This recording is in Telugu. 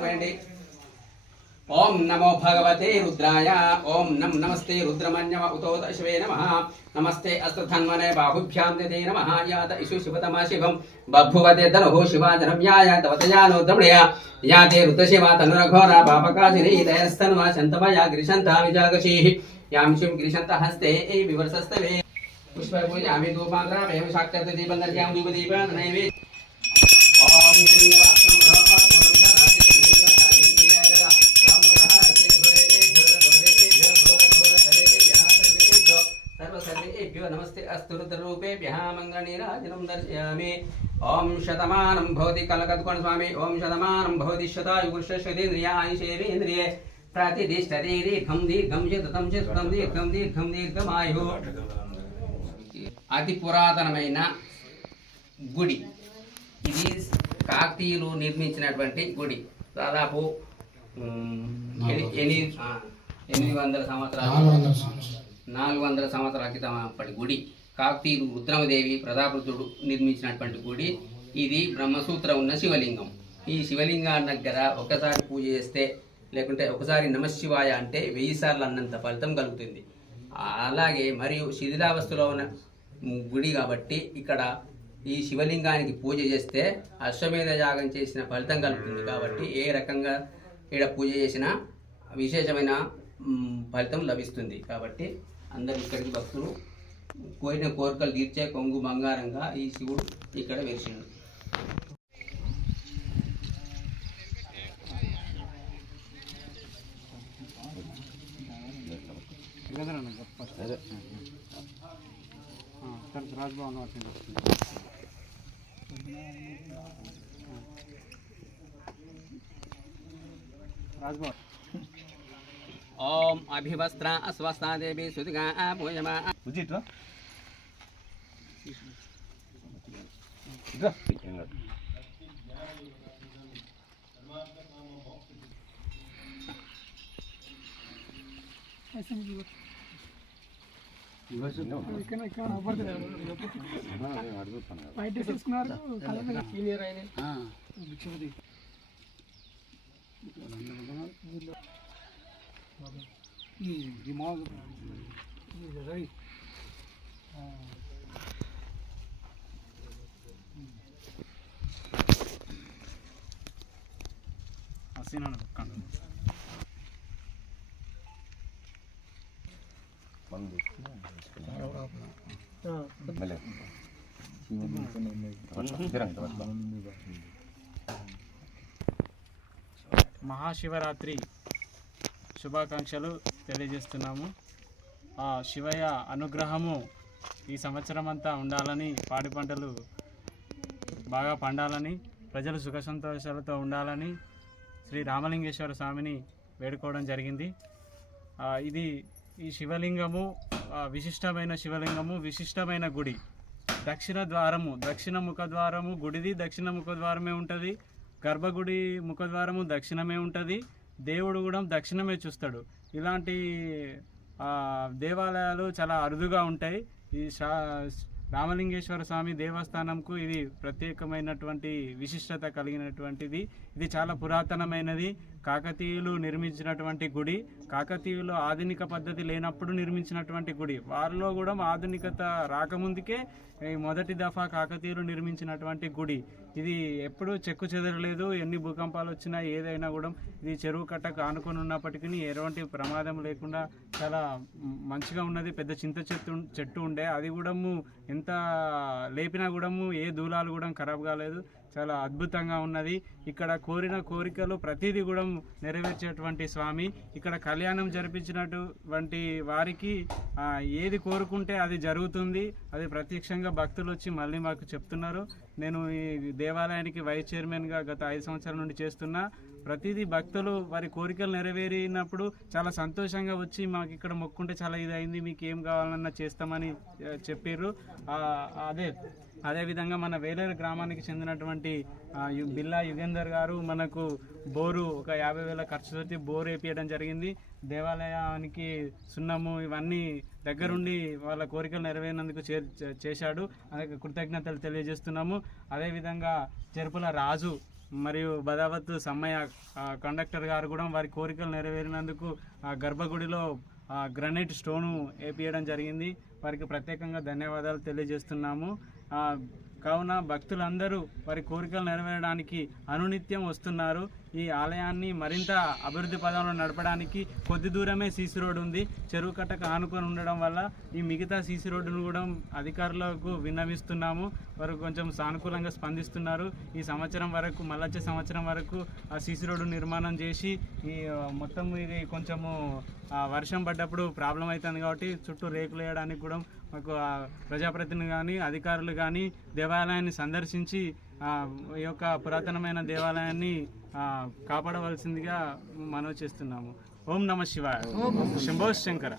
వేయండి ఓం నమో భగవతే రుద్రాయ ఓం నం నమస్తే రుద్రమన్యమ ఉతోద శివే నమ నమస్తే అస్తధన్వనే బాహుభ్యాం దే నమ యాత ఇషు శివతమా శివం బభువతే ధనుః శివాజనవ్యాయ దవతయానో ద్రమణయ యాతే రుద్రశివ తనురఘోర పాపకాశిని దయస్తన్వా శంతమయా గిరిశంతా విజాగశీః యాం శిం గిరిశంత హస్తే ఏ వివర్సస్తవే పుష్పపూజామి ధూపాగ్రామేవ శాక్తర్త దీపం దర్శయామి ధూపదీపాన్ నైవే ఓం హిరణ్యవాసం सर्वेभ्यो नमस्ते अस्तु रुद्ररूपेभ्यः मङ्गलनीराजनं दर्शयामि ॐ शतमानं भवति कलकत्कोण स्वामी ॐ शतमानं भवति शतायुपुरुषेन्द्रियायुषेवेन्द्रिये प्रतिष्ठते दीर्घं दीर्घं శతం శతం దీర్ఘం దీర్ఘం దీర్ఘమాయు అతి పురాతనమైన గుడి ఇది కాకతీయులు నిర్మించినటువంటి గుడి దాదాపు ఉమ్, ఎని- ఎనిమిది ఆ, ఎనిమిది వందల సంవత్సరాలు నాలుగు వందల సంవత్సరాల క్రితం గుడి. కాకతీయులు రుద్రమదేవి ప్రతాపరుద్రుడు నిర్మించినటువంటి గుడి. ఇది బ్రహ్మసూత్రం ఉన్న శివలింగం. ఈ శివలింగాన్ని దగ్గర ఒకసారి పూజ చేస్తే లేకుంటే ఒకసారి నమశివాయ అంటే వెయ్యి సార్లు అన్నంత ఫలితం కలుగుతుంది. అలాగే మరియు శిథిలావస్థలో ఉన్న గుడి కాబట్టి ఇక్కడ ఈ శివలింగానికి పూజ చేస్తే అశ్వమేధ యాగం చేసిన ఫలితం కలుగుతుంది కాబట్టి ఏ రకంగా ఇక్కడ పూజ చేసినా విశేషమైన ఫలితం లభిస్తుంది కాబట్టి అందరు ఇక్కడికి భక్తులు. కోరిన కోరికలు తీర్చే కొంగు బంగారంగా ఈ శివుడు ఇక్కడ వెలిసిండు ఓం महाशिवरात्रि శుభాకాంక్షలు తెలియజేస్తున్నాము. ఆ శివయ్య అనుగ్రహము ఈ సంవత్సరం అంతా ఉండాలని పాడి పంటలు బాగా పండాలని ప్రజలు సుఖ సంతోషాలతో ఉండాలని శ్రీ రామలింగేశ్వర స్వామిని వేడుకోవడం జరిగింది. ఇది ఈ శివలింగము విశిష్టమైన శివలింగము విశిష్టమైన గుడి. దక్షిణ ద్వారము దక్షిణ ముఖద్వారము గుడిది దక్షిణ ముఖద్వారమే ఉంటుంది. గర్భగుడి ముఖద్వారము దక్షిణమే ఉంటుంది. దేవుడు కూడా దక్షిణమే చూస్తాడు. ఇలాంటి దేవాలయాలు చాలా అరుదుగా ఉంటాయి. ఈ రామలింగేశ్వర స్వామి దేవస్థానంకు ఇది ప్రత్యేకమైనటువంటి విశిష్టత కలిగినటువంటిది. ఇది చాలా పురాతనమైనది. కాకతీయులు నిర్మించినటువంటి గుడి కాకతీయులు ఆధునిక పద్ధతి లేనప్పుడు నిర్మించినటువంటి గుడి. వారిలో కూడా ఆధునికత రాకముందుకే మొదటి దఫా కాకతీయులు నిర్మించినటువంటి గుడి. ఇది ఎప్పుడూ చెక్కు చెదరలేదు ఎన్ని భూకంపాలు వచ్చినా ఏదైనా కూడా ఇది చెరువు కట్టకు ఆనుకొని ఉన్నప్పటికీ ఎటువంటి ప్రమాదం లేకుండా చాలా మంచిగా ఉన్నది. పెద్ద చింత చెట్టు చెట్టు ఉండే. అది కూడా ఎంత లేపినా కూడా ఏ దూలాలు కూడా ఖరాబ్ కాలేదు. చాలా అద్భుతంగా ఉన్నది. ఇక్కడ కోరిన కోరికలు ప్రతిదీ కూడా నెరవేర్చేటువంటి స్వామి. ఇక్కడ కళ్యాణం జరిపించినటువంటి వారికి ఏది కోరుకుంటే అది జరుగుతుంది. అది ప్రత్యక్షంగా భక్తులు వచ్చి మళ్ళీ మాకు చెప్తున్నారు. నేను ఈ దేవాలయానికి వైస్ చైర్మన్గా గత ఐదు సంవత్సరాల నుండి చేస్తున్నా. ప్రతిదీ భక్తులు వారి కోరికలు నెరవేరినప్పుడు చాలా సంతోషంగా వచ్చి మాకు ఇక్కడ మొక్కుంటే చాలా ఇది అయింది మీకు ఏం కావాలన్నా చేస్తామని చెప్పారు అదే. అదేవిధంగా మన వేలేరు గ్రామానికి చెందినటువంటి బిల్లా యుగేందర్ గారు మనకు బోరు ఒక యాభై వేల ఖర్చుతోటి బోరు వేపించడం జరిగింది. దేవాలయానికి సున్నము ఇవన్నీ దగ్గరుండి వాళ్ళ కోరికలు నెరవేరినందుకు చే చేశాడు. అదే కృతజ్ఞతలు తెలియజేస్తున్నాము. అదేవిధంగా చెరుపుల రాజు మరియు బదావత్ సమ్మయ్య కండక్టర్ గారు కూడా వారి కోరికలు నెరవేరినందుకు గర్భగుడిలో గ్రనైట్ స్టోను వేపియడం జరిగింది. వారికి ప్రత్యేకంగా ధన్యవాదాలు తెలియజేస్తున్నాము. కావున భక్తులందరూ వారి కోరికలు నెరవేరడానికి అనునిత్యం వస్తున్నారు. ఈ ఆలయాన్ని మరింత అభివృద్ధి పదంలో నడపడానికి కొద్ది దూరమే సీసీ రోడ్డు ఉంది. చెరువు కట్టకు ఆనుకొని ఉండడం వల్ల ఈ మిగతా సీసీ రోడ్డును కూడా అధికారులకు విన్నవిస్తున్నాము. వారు కొంచెం సానుకూలంగా స్పందిస్తున్నారు. ఈ సంవత్సరం వరకు మళ్ళొచ్చే సంవత్సరం వరకు ఆ సీసీ రోడ్డు నిర్మాణం చేసి ఈ మొత్తం ఇది కొంచెము వర్షం పడ్డప్పుడు ప్రాబ్లం అవుతుంది కాబట్టి చుట్టూ రేకులు వేయడానికి కూడా మాకు ఆ ప్రజాప్రతినిధులు కానీ అధికారులు కానీ దేవాలయాన్ని సందర్శించి ఈ యొక్క పురాతనమైన దేవాలయాన్ని కాపాడవలసిందిగా మనవి చేస్తున్నాము. ఓం నమ శివాయ. శంభో శంకర.